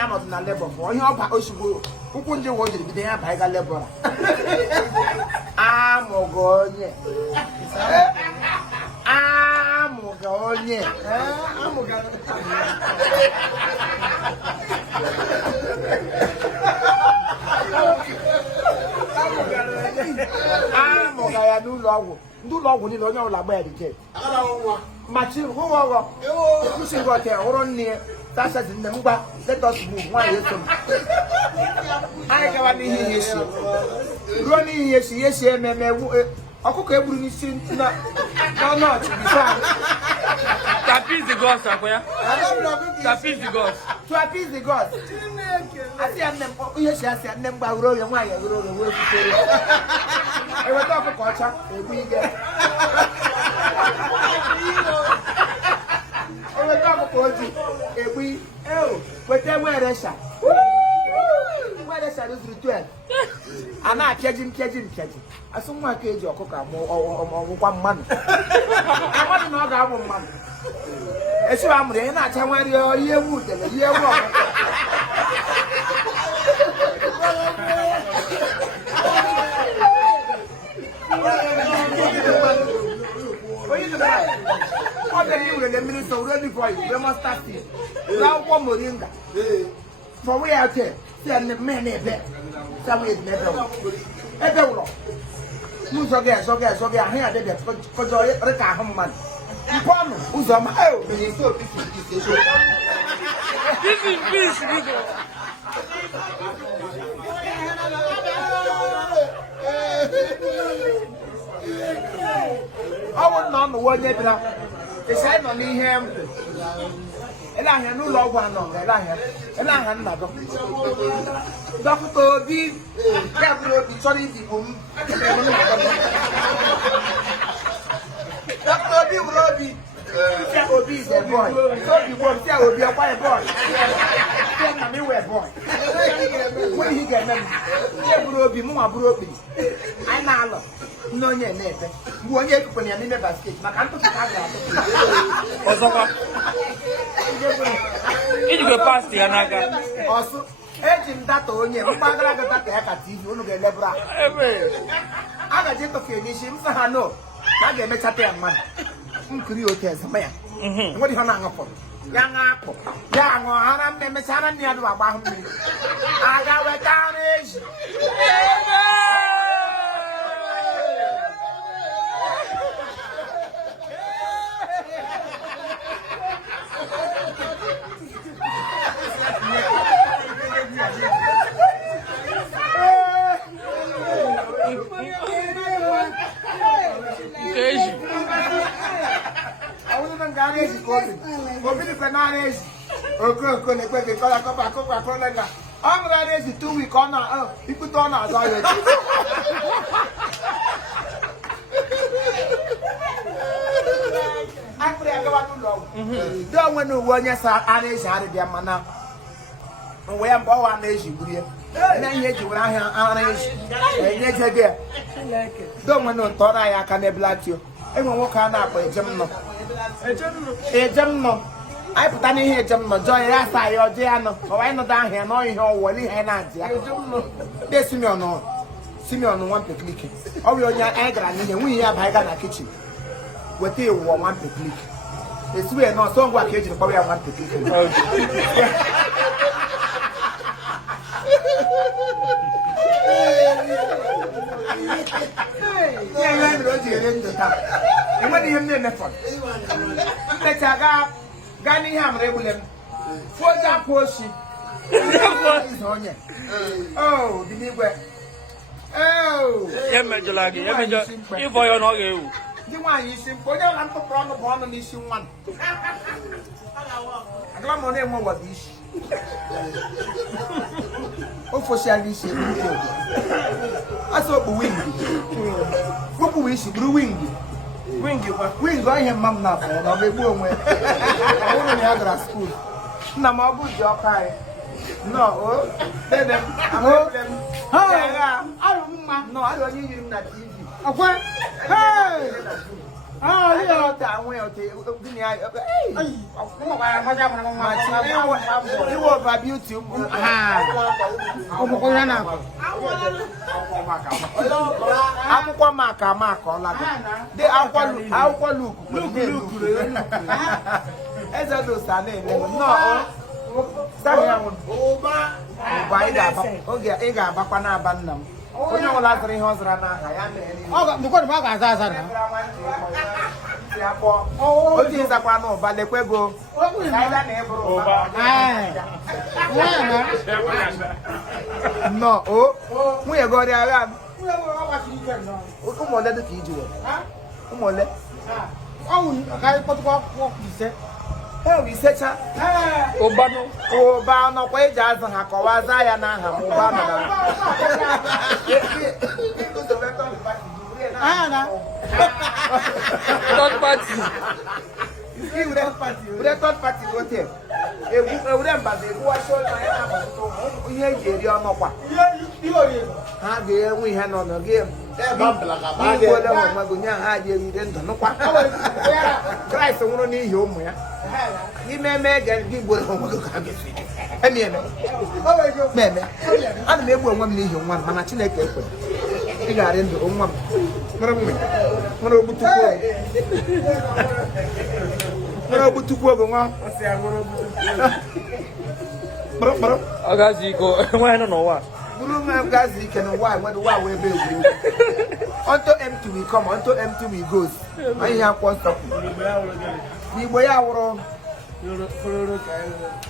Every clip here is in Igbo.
ya nọ na labor for ihe ọba oshigbo ụkwụ ndị wo jiri bido ya ba ga labor amụgo onye amụgo onye amụga ya n'ụlọ ọgwụ ndị ụlọ ọgwụ niile onye ọbụla gba ya dije machi hụwọghọ kwụsịgote hụrụ nne ya tasazi nne m gba let us move nwaanyị eso m anyị gawa n'ihe ihe esi ruo n'ihe ihe esi ihe esi ememe ọkụkọ egburu n'isi n'ọnọchị bifo anyị to appease the gods, Akoya. To appease the gods. To appease the gods. I see them. Yes, I see them. But we're going. Why? We're going. We're going. I went off a culture. We get. I went off a culture. We. Oh, but then where is that? Where is that? Is return. I'm not catching. I saw my cage or cook. I'm one man. I want to know that one man. Esi wa mu de na cha wari o ye wu de ye wu o oyi de ba o de ni ure le minister ready for you we must start it now one moringa for we out here see an men e be some we never ebe wo mu so ge ahan ade de ko jo re ka ahun man Pano, usa mais. This is peace, nigga. I want none of what you know. It's not on him. And I have no love one on that. And I have another. Doctor B, that will be sorry. Doctor B will be. Obi is a boy. So you want to Obi a white boy. Tell me where boy. When he get them, Obi, Muma Brobi. I know. No, yeah, never. You want to put your name basket. My country. You go past the Anaga. Also, Agent that on you, Mother got that TV, you look at Lebra. I got just to finish him, so I know. I get a better man. Creators, man. What do you hang up on? Young apple. Young or I'm a son near to about me. I got a tarnish. I'm ready 2 weeks on our you put on our diet. I put a go too long. Don't want to one yes, I is out of their manner. We are born nation, and then yet you will have and yet again. Don't want to thought I can black you. And we walk on up with a gem. I put any here, Jim, joy last I or Giano, or I know down here, knowing how well he had not. There's Simeon one picnic. Oh, you're your anger, and we have a kitchen. With you, one picnic. It's weird, not so what kitchen, probably I want to picnic. And what do you mean, Method? Let's have Gani ham regulem. For that portion. Oh, the nigga. Oh, Yeah, Majolagi. Yeah, Major. You boy on all you. The one you simple. I'm for prawn of one on this one. I got my name over this. Oh, for service. I saw the wind. What we see, blue wing. Wing, I am mum now. I'll be born with. I only had at school. No, my good job. No, let them. I don't need him that TV. Hey! akwụkwọ maka ọla dị akwụkwọ luku eze dosa na-eme ụba ị ga-abakwa n'aba nna m onye ọbụla zụrụ ihe ọ zụrụ n'aha ya otu ịzakwa n'ụba lekwego nnọọ o nwunye gị ọrịa agha ụmụ ole dị ka iji were ụmụ ole isecha ụba nọkwa eji azụ ha kọwaza ya n'aha ma ụba nọ third party hotel ewure mbazi egbuwachi ụlọ ya na-abụta ihe eji eri ọnụkwa ha ga-enwe ihe nọ n'oge nye ha ji erire ndụ nụkwa Kraịst nwụrụ n'ihi ụmụ ya ime eme gị gboro onwe gị ka eme ana m egbu onwe m n'ihi nwa m mana Chineke ekwe ị ga-arị ndụ nwa m nwere ogbutukwu oge nwa ọ gazi iko nwaanyị nọ n'ụwa bụrụ m gazi ike n'ụwa nwere ụwa wee ebe egwuregwu unto empty we come unto empty we goes ihe akwụkwọ nsọ n'Igbo ya wụrụ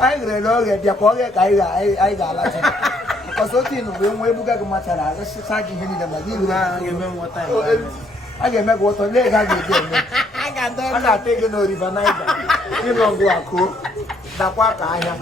anyị ghere n'oge bịakwa oge ka anyị ga-alacha because otu inu wee nwee ebuga gị machara agụsịcha gị ihe niile ma gị ruru a ga-eme gị ụtọ lee ga ga-ebi eme a ga-ata ego n'oriva naija ịnọ ngụ akụ dakwa ka ahịa